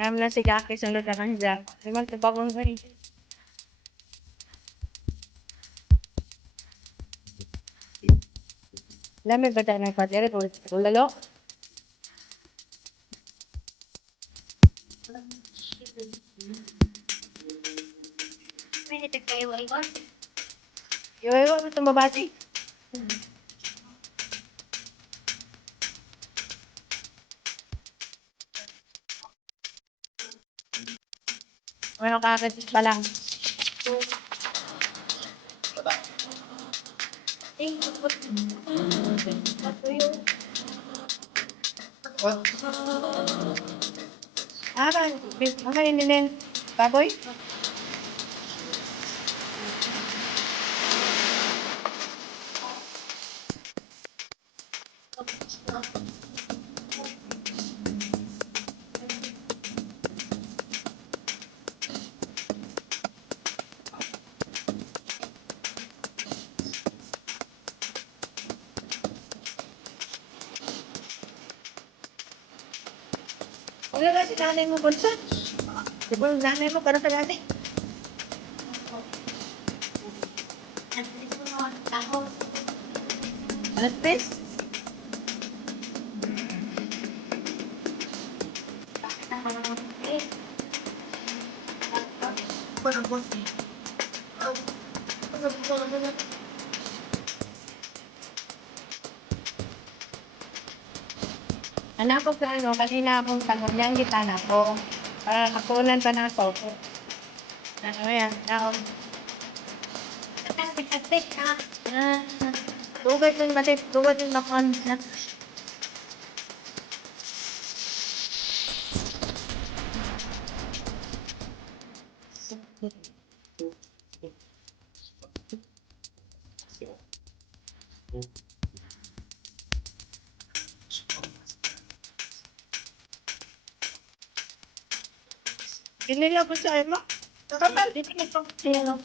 Alam na si Kaki sunod na kanila. Limang tabakong rin. Lamig ba tayo ng patere? Ulalo? May hitag kayo ay ba? Iwayo mo itong babati. Ano kakatis pa lang. Eh, ba't yun? Ah, ang kainin din. Baboy? Wala na si nanay mo bunsa. Di ba yung nanay mo parang sa nanay? Ako, Alas tres? eh, Anak ko sa ano, kanina akong tanong niyang gitana ko. Para kakunan pa na ako. Ano yan? Ako. kapit-kapit ka. Ah, tugad yung batik, tugad yung makon. Kinila ko sa imo. Nakapal, di ka nito. Hello.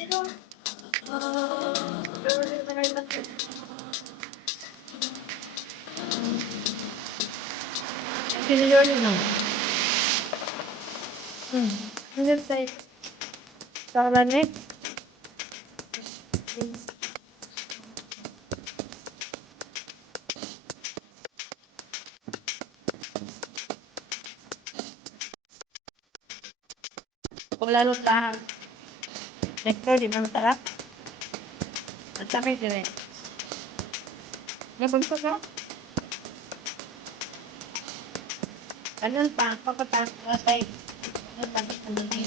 Pero, Kinila yun lang. Hindi tayo. Sakalan eh. Kung lalo sa nektar, di ba masarap? At sabi din eh. Nabunso ka? Ano pa? Papatang kasay. Ano pa? Ano pa?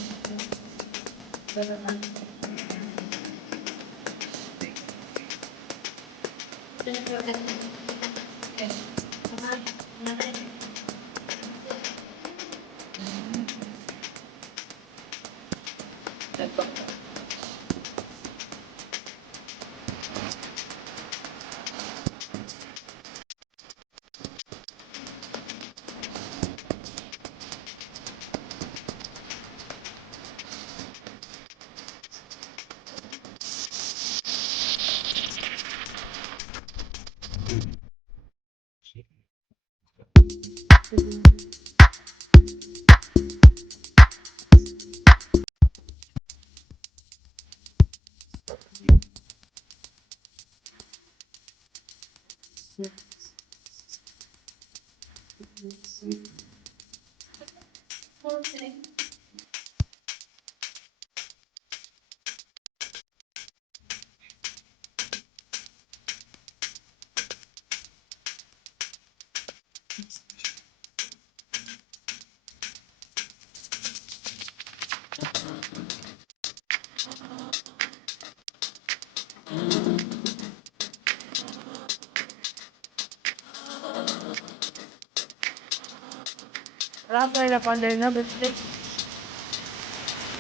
Rapay na panday na, bitlik.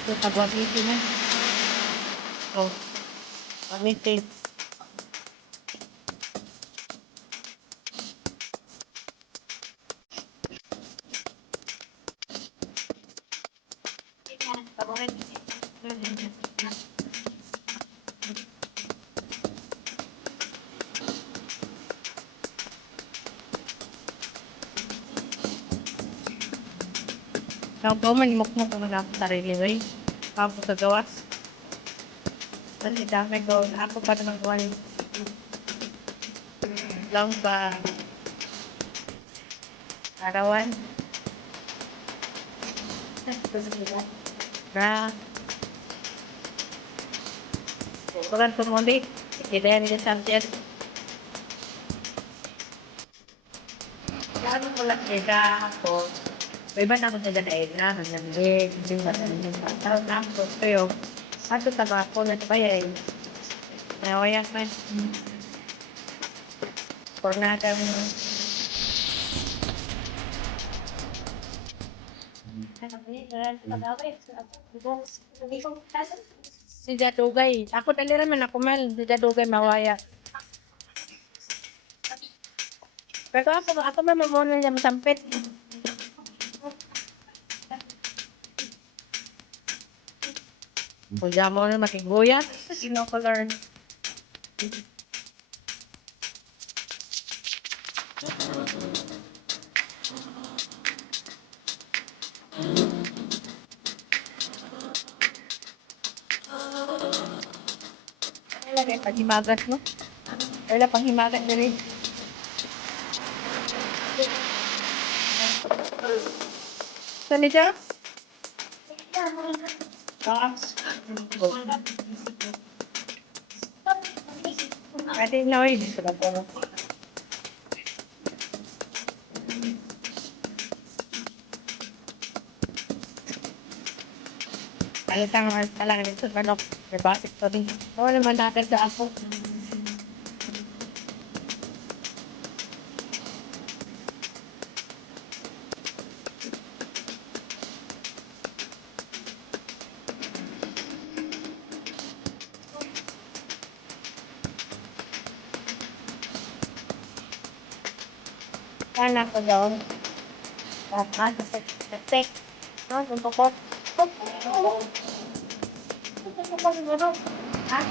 Ito, tagwagiti na. Oh, pamitin. Ang po, manimok mo pa mga sarili, eh. Ako sa gawas. Kasi dami ko, ako pa naman ko lang pa Kaarawan. Na, bukan pemudi, kita yang di Santian. Lalo ko lang kita ako. May iba na ako sa danaina, nangyari, hindi ba taon na ako kayo. Ato taga ako na kaya eh. Nawaya man. Pornada mo. Si Dadugay. Ako dali naman ako man. Si Dadugay mawaya. Pero ako man mamuna niya masampit. Kaya mo na makiguyan. Sino ko learn. Kaya paghimagat mo. Kaya panghimagat na rin. Saan niya? Pwede na oy. Ano talaga nito manok. May basic to din. Oo naman natin sa ako. Sana ko doon. Tapos, tek. No, sumpukot. Sumpukot mo. Ha?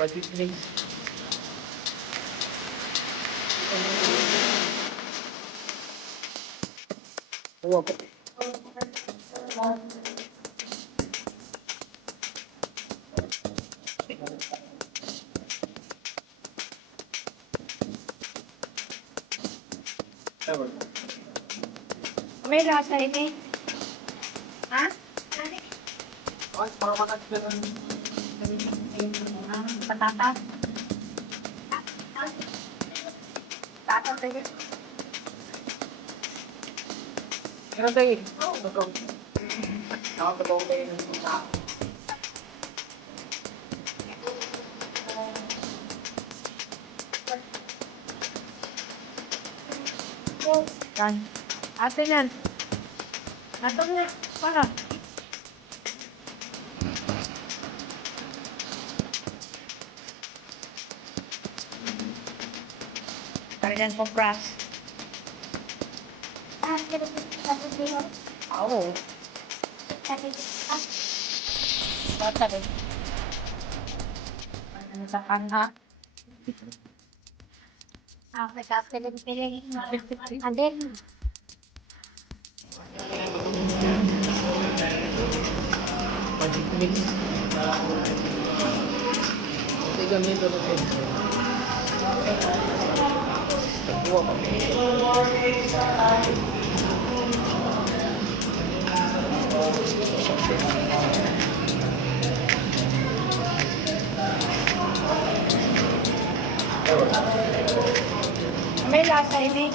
Budget please. Huwag. May lasa ini. Ha? Ay, para matagpuan. Patatas. Patatas tayo. Ano tayo? Nakapagawa tayo ng yan. Atin yan. Atin na. Para. Kailan po crush? Oo. Bata rin. Ano sa kanha? Ako nagkapiling-piling. Adin. May lasa ini.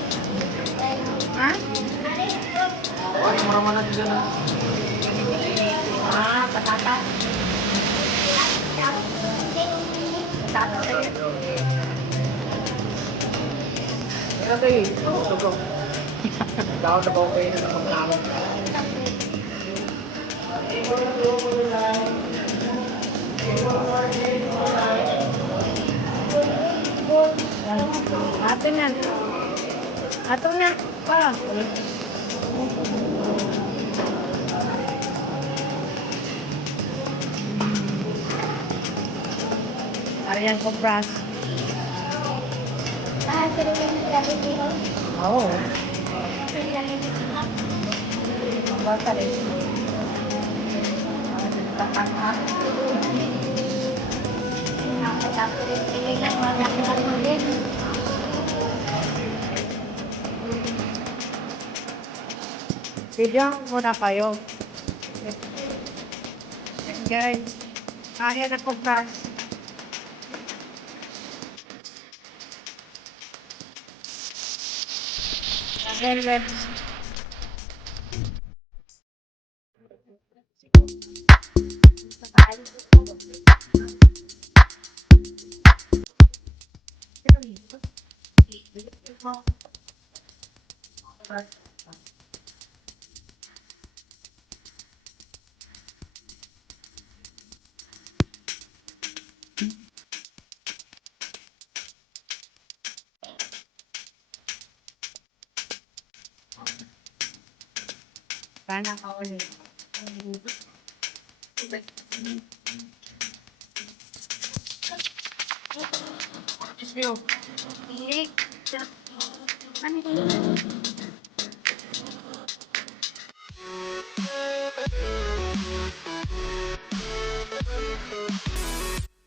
Ha? Ah, patatas. Patatas sa'yo. Ato na. Ato na. Pa. Ayan ko, pras. Pero yung gabi dito. Oo. Yung gabi dito. Ang bata rin. Tatangka. Ako nagkapiling-piling ng mga kapatid. Video muna kayo. Guys. Ayan ako, pras. Ayan. Sana ka ulit. Piling. Ano yun?